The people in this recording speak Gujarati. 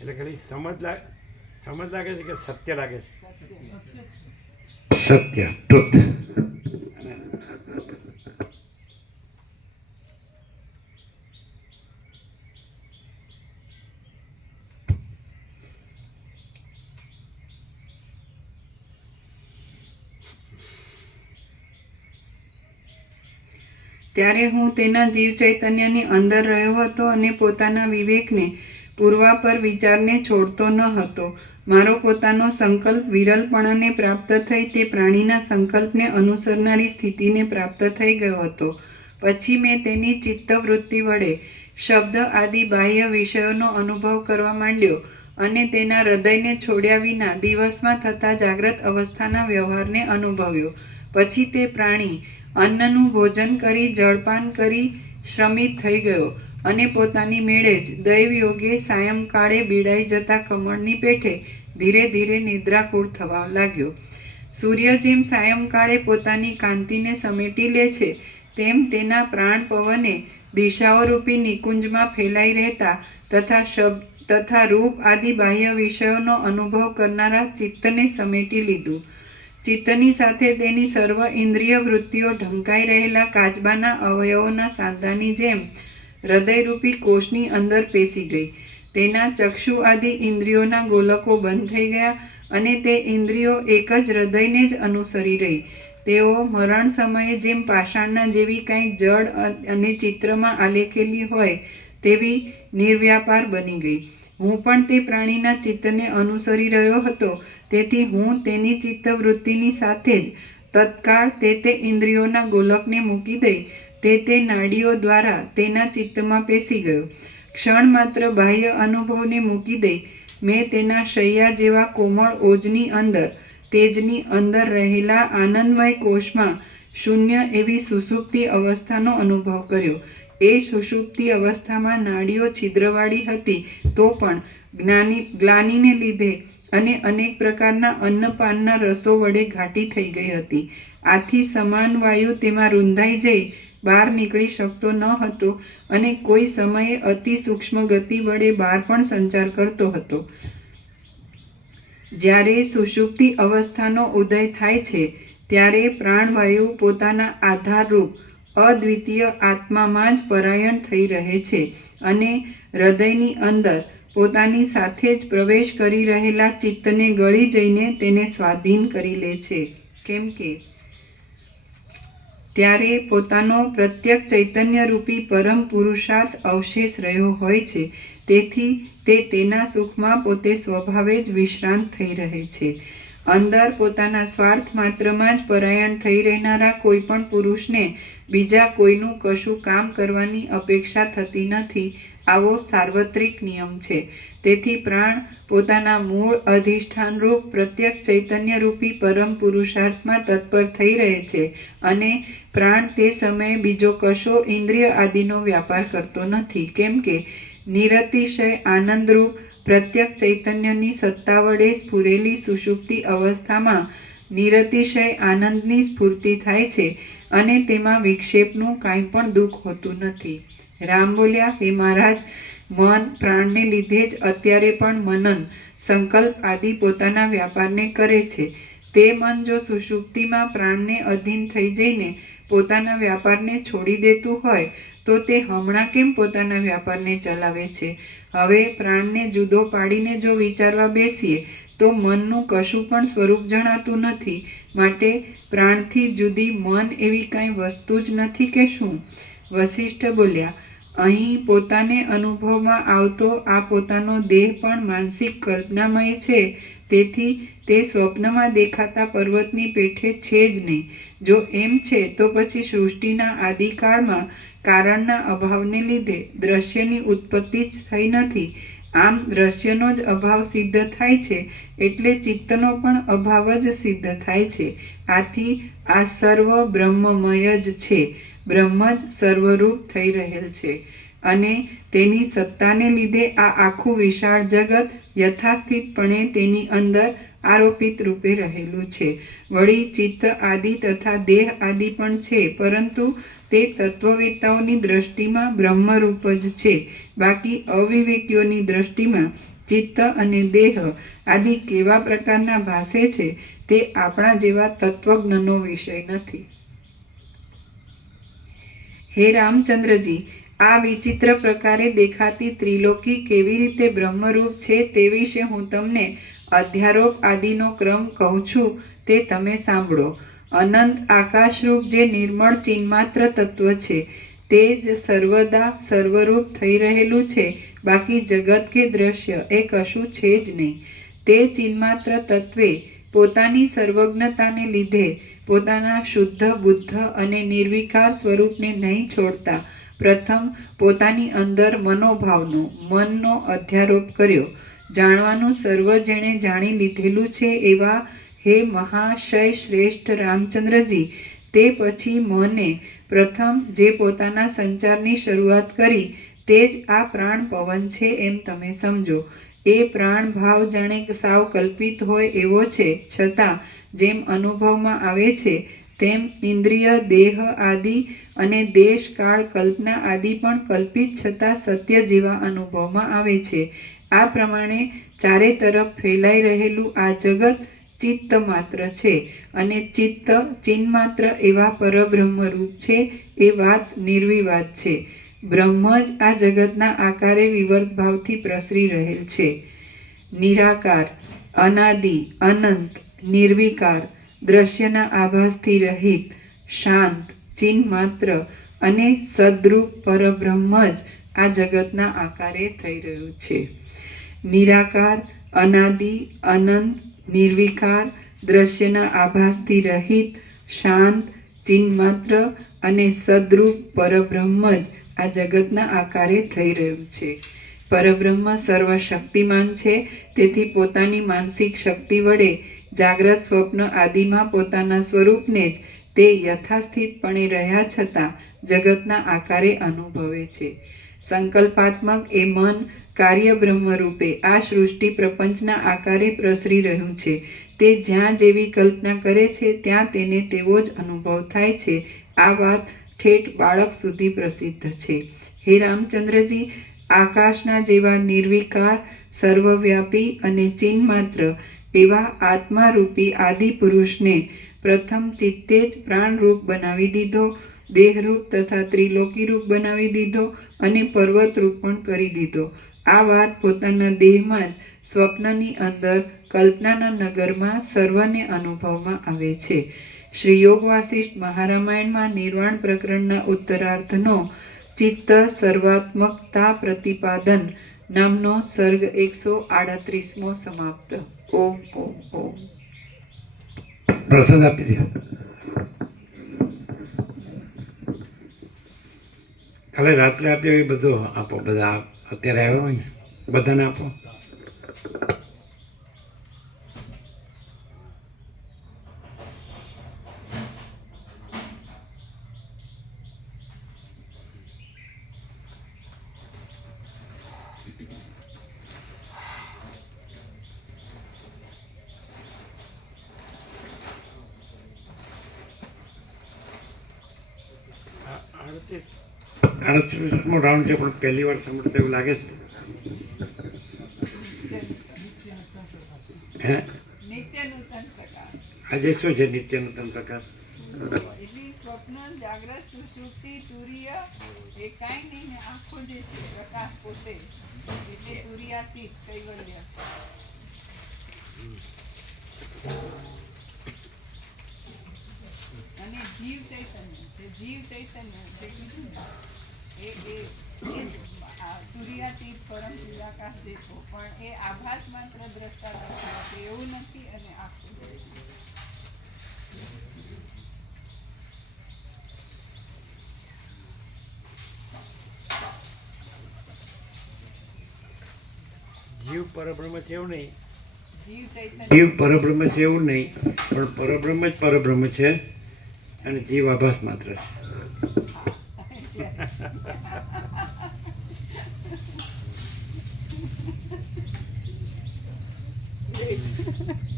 એટલે ખાલી સમજ લાગે સમજ લાગે છે કે સત્ય લાગે છે? સત્ય ટ્રુથ ત્યારે હું તેના જીવ ચૈતન્યની અંદર રહ્યો હતો અને પોતાના વિવેકને પૂર્વાપર વિચારને છોડતો ન હતો. મારો પોતાનો સંકલ્પ વિરલપણાને પ્રાપ્ત થઈ તે પ્રાણીના સંકલ્પને અનુસરનારી સ્થિતિને પ્રાપ્ત થઈ ગયો હતો. પછી મેં તેની ચિત્તવૃત્તિ વડે શબ્દ આદિ બાહ્ય વિષયોનો અનુભવ કરવા માંડ્યો અને તેના હૃદયને છોડ્યા વિના દિવસમાં થતા જાગ્રત અવસ્થાના વ્યવહારને અનુભવ્યો. પછી તે પ્રાણી અન્નનું ભોજન કરી, જળપાન કરી શ્રમિત થઈ ગયો. અને પોતાની મેળે જ દૈવ યોગે સાયંકાળે બીડાઈ જતા કમળની પેઠે ધીરે ધીરે નિદ્રાકૂળ થવા લાગ્યો. સૂર્ય જેમ સાયંકાળે પોતાની કાંતિને સમેટી લે છે, તેમ તેના પ્રાણ પવને દિશાઓરૂપી નિકુંજમાં ફેલાઈ રહેતા તથા શબ્દ તથા રૂપ આદિ બાહ્ય વિષયોનો અનુભવ કરનારા ચિત્તને સમેટી લીધું. ચિત્તની સાથે તેની સર્વ ઇન્દ્રિય વૃત્તિઓ ઢંકાઈ રહેલા કાચબાના અવયવોના સાંધાની જેમ હૃદયરૂપી કોષની અંદર પેસી ગઈ. તેના ચક્ષુ આદિ ઇન્દ્રિયોના ગોલકો બંધ થઈ ગયા અને તે ઇન્દ્રિયો એક જ હૃદયને જ અનુસરી રહી. તેઓ મરણ સમયે જેમ પાષાણના જેવી કંઈક જડ અને ચિત્રમાં આલેખેલી હોય તેવી નિર્વ્યાપાર બની ગઈ. હું પણ તે પ્રાણીના ચિત્તને અનુસરી રહ્યો હતો, તેથી હું તેની ચિત્તવૃત્તિની સાથે જ તત્કાળ તે તે ઇન્દ્રિયોના ગોલકને મૂકી દઈ તે તે નાડીઓ દ્વારા તેના ચિત્તમાં પેસી ગયો. ક્ષણ માત્ર બાહ્ય અનુભવને મૂકી દઈ મેં તેના શૈયા જેવા કોમળ ઓજની અંદર, તેજની અંદર રહેલા આનંદમય કોષમાં શૂન્ય એવી સુષુપ્તિ અવસ્થાનો અનુભવ કર્યો. એ સુષુપ્તિ અવસ્થામાં નાડીઓ છિદ્રવાળી હતી તો પણ જ્ઞાની, ગ્લાનીને લીધે અને અનેક પ્રકારના અન્નપાનના રસો વડે ઘાટી થઈ ગઈ હતી. આથી સમાન વાયુ તેમાં રૂંધાઈ જઈ બહાર નીકળી શકતો ન હતો અને કોઈ સમયે અતિ સૂક્ષ્મ ગતિ વડે બહાર પણ સંચાર કરતો હતો. જ્યારે સુષુપ્તિ અવસ્થાનો ઉદય થાય છે, ત્યારે પ્રાણવાયુ પોતાના આધારરૂપ અદ્વિતીય આત્મામાં જ પરાયણ થઈ રહે છે અને હૃદયની અંદર પોતાની સાથે જ પ્રવેશ કરી રહેલા ચિત્તને ગળી જઈને તેને સ્વાધીન કરી લે છે. કેમ કે ત્યારે પોતાનો પ્રત્યક ચૈતન્યરૂપી પરમ પુરુષાર્થ અવશેષ રહ્યો હોય છે. તેથી તે તેના સુખમાં પોતે સ્વભાવે જ વિશ્રાંત થઈ રહે છે. અંદર પોતાના સ્વાર્થ માત્રમાં જ પરાયણ થઈ રહેનારા કોઈ પણ પુરુષને બીજા કોઈનું કશું કામ કરવાની અપેક્ષા થતી નથી. આવો સાર્વત્રિક નિયમ છે. તેથી પ્રાણ પોતાના મૂળ અધિષ્ઠાનરૂપ પ્રત્યેક ચૈતન્યરૂપી પરમ પુરુષાર્થમાં તત્પર થઈ રહે છે અને પ્રાણ તે સમયે બીજો કશો ઇન્દ્રિય આદિનો વ્યાપાર કરતો નથી. કેમ કે નિરતિશય, આનંદરૂપ પ્રત્યક ચૈતન્યની સત્તા વડે સ્ફુરેલી સુષુપ્તિ અવસ્થામાં નિરતિશય, આનંદની સ્ફૂર્તિ થાય છે અને તેમાં વિક્ષેપનું કાંઈ પણ દુઃખ હોતું નથી. રામ બોલ્યા, હે મહારાજ, મન પ્રાણને લીધે જ અત્યારે પણ મનન સંકલ્પ આદિ પોતાના વ્યાપારને કરે છે. તે મન જો સુષુપ્તિમાં પ્રાણને અધીન થઈ જઈને પોતાના વ્યાપારને છોડી દેતું હોય, તો તે હમણાં કેમ પોતાના વ્યાપારને ચલાવે છે? હવે પ્રાણને જુદો પાડીને જો વિચારવા બેસીએ, તો મનનું કશું પણ સ્વરૂપ જણાતું નથી. માટે પ્રાણથી જુદી મન એવી કાંઈ વસ્તુ જ નથી કે શું? વશિષ્ઠ બોલ્યા અહીં પોતાને અનુભવમાં આવતો આ પોતાનો દેહ પણ માનસિક કલ્પનામય છે. તેથી તે સ્વપ્નમાં દેખાતા પર્વતની પેઠે છે જ નહીં. જો એમ છે, તો પછી સૃષ્ટિના આદિકાળમાં કારણના અભાવને લીધે દ્રશ્યની ઉત્પત્તિ જ થઈ નથી. આમ દ્રશ્યનો જ અભાવ સિદ્ધ થાય છે, એટલે ચિત્તનો પણ અભાવ જ સિદ્ધ થાય છે. આથી આ સર્વ બ્રહ્મમય જ છે. બ્રહ્મ જ સર્વરૂપ થઈ રહેલ છે અને તેની સત્તાને લીધે આ આખું વિશાળ જગત યથાસ્થિતપણે તેની અંદર આરોપિત રૂપે રહેલું છે. વળી ચિત્ત આદિ તથા દેહ આદિ પણ છે, પરંતુ તે તત્વવેતાઓની દ્રષ્ટિમાં બ્રહ્મરૂપ જ છે. બાકી અવિવેકીઓની દ્રષ્ટિમાં ચિત્ત અને દેહ આદિ કેવા પ્રકારના ભાસે છે તે આપણા જેવા તત્વજ્ઞનો વિષય નથી. હે રામચંદ્રજી, આ વિચિત્ર પ્રકારે દેખાતી ત્રિલોકી કેવી રીતે બ્રહ્મરૂપ છે તે વિશે હું તમને અધ્યારોપ આદિનો ક્રમ કહું છું તે તમે સાંભળો. અનંત આકાશરૂપ જે નિર્મળ ચિન્માત્ર તત્વ છે, તે જ સર્વદા સર્વરૂપ થઈ રહેલું છે, બાકી જગત કે દ્રશ્ય એ કશું છે જ નહીં. તે ચિન્માત્ર તત્વે પોતાની સર્વજ્ઞતાને લીધે પોતાના શુદ્ધ, બુદ્ધ અને નિર્વિકાર સ્વરૂપને નહીં છોડતા, પ્રથમ પોતાની અંદર મનોભાવનો, મનનો અધ્યારોપ કર્યો. જાણવાનું સર્વ જેણે જાણી લીધેલું છે એવા હે મહાશય શ્રેષ્ઠ રામચંદ્રજી, તે પછી મને પ્રથમ જે પોતાના સંચારની શરૂઆત કરી, તે જ આ પ્રાણ પવન છે એમ તમે સમજો. એ પ્રાણ ભાવ જાણે સાવ કલ્પિત હોય એવો છે. છતાં જેમ અનુભવમાં આવે છે, તેમ ઇન્દ્રિય, દેહ આદિ અને દેશ, કાળ, કલ્પના આદિ પણ કલ્પિત છતાં સત્ય જેવા અનુભવમાં આવે છે. આ પ્રમાણે ચારે તરફ ફેલાઈ રહેલું આ જગત ચિત્ત માત્ર છે અને ચિત્ત ચિન્માત્ર એવા પરબ્રહ્મ રૂપ છે એ વાત નિર્વિવાદ છે. બ્રહ્મ જ આ જગતના આકારે વિવર્ત ભાવથી પ્રસરી રહેલ છે. નિરાકાર, અનાદિ, અનંત નિર્વિકાર, દ્રશ્યના આભાસથી રહિત, શાંત, ચિન્હ માત્ર અને સદરૂપ પરબ્રહ્મ જ આ જગતના આકારે થઈ રહ્યું છે. નિરાકાર, અનાદિ, અનંત, નિર્વિકાર, દ્રશ્યના આભાસથી રહિત, શાંત ચિન્માત્ર અને સદરૂપ પરબ્રહ્મ જ આ જગતના આકારે થઈ રહ્યું છે. પરબ્રહ્મ સર્વશક્તિમાન છે. તેથી પોતાની માનસિક શક્તિ વડે જાગ્રત સ્વપ્ન આદિમાં પોતાના સ્વરૂપને જ તે યથાસ્થિતપણે રહ્યા છતાં જગતના આકારે અનુભવે છે. સંકલ્પાત્મક એ મન કાર્ય બ્રહ્મરૂપે આ સૃષ્ટિ પ્રપંચના આકારે પ્રસરી રહ્યું છે. તે જ્યાં જેવી કલ્પના કરે છે, ત્યાં તેને તેવો જ અનુભવ થાય છે. આ વાત ઠેઠ બાળક સુધી પ્રસિદ્ધ છે. હે રામચંદ્રજી આકાશના જેવા નિર્વિકાર, સર્વવ્યાપી અને ચિન્માત્ર એવા આત્મારૂપી આદિપુરુષને પ્રથમ ચિત્તે જ પ્રાણરૂપ બનાવી દીધો, દેહરૂપ તથા ત્રિલોકી રૂપ બનાવી દીધો અને પર્વતરૂપ પણ કરી દીધો. આ વાત પોતાના દેહમાં જ સ્વપ્નની અંદર, કલ્પનાના નગરમાં સર્વને અનુભવમાં આવે છે. શ્રી યોગ વાસિષ્ઠ મહારામાયણમાં નિર્વાણ પ્રકરણના ઉત્તરાર્ધનો ચિત્ત સર્વાત્મકતા પ્રતિપાદન નામનો સર્ગ એકસો આડત્રીસમો સમાપ્ત. ઓમ ઓમ ઓમ. પ્રસાદ આપી કાલે રાત્રે આપ્યો એ બધો આપો, બધા અત્યારે આવ્યો હોય ને, બધાને આપો. આડત્રીસમો રાઉન્ડ છે, પણ પહેલી વાર સાંભળતો એવું લાગે છે. હે? આજે શું છે નિત્યનું નૂતન પ્રકાર એટલી સ્વપ્ન જાગ્રત સુષુપ્તિ તુરીય એ કાંઈ નહીં ને આખો જે છે પ્રકાશ પોતે એટલે તુરિયાતીત કૈવલ્ય અને જીવ ચૈતન્ય જે જીવ ચૈતન્ય જે કીધું ને એ એ તુરિયાતીત પરમ ચિદાકાશ દેખો પણ એ આભાસ માત્ર દ્રષ્ટા દર્શાવે એવું નથી અને આખું જીવ પરબ્રહ્મ છે એવું નહીં. જીવ પરબ્રહ્મ છે એવું નહીં પણ પરબ્રહ્મ જ પરબ્રહ્મ છે. અને જીવ આભાસ માત્ર છે.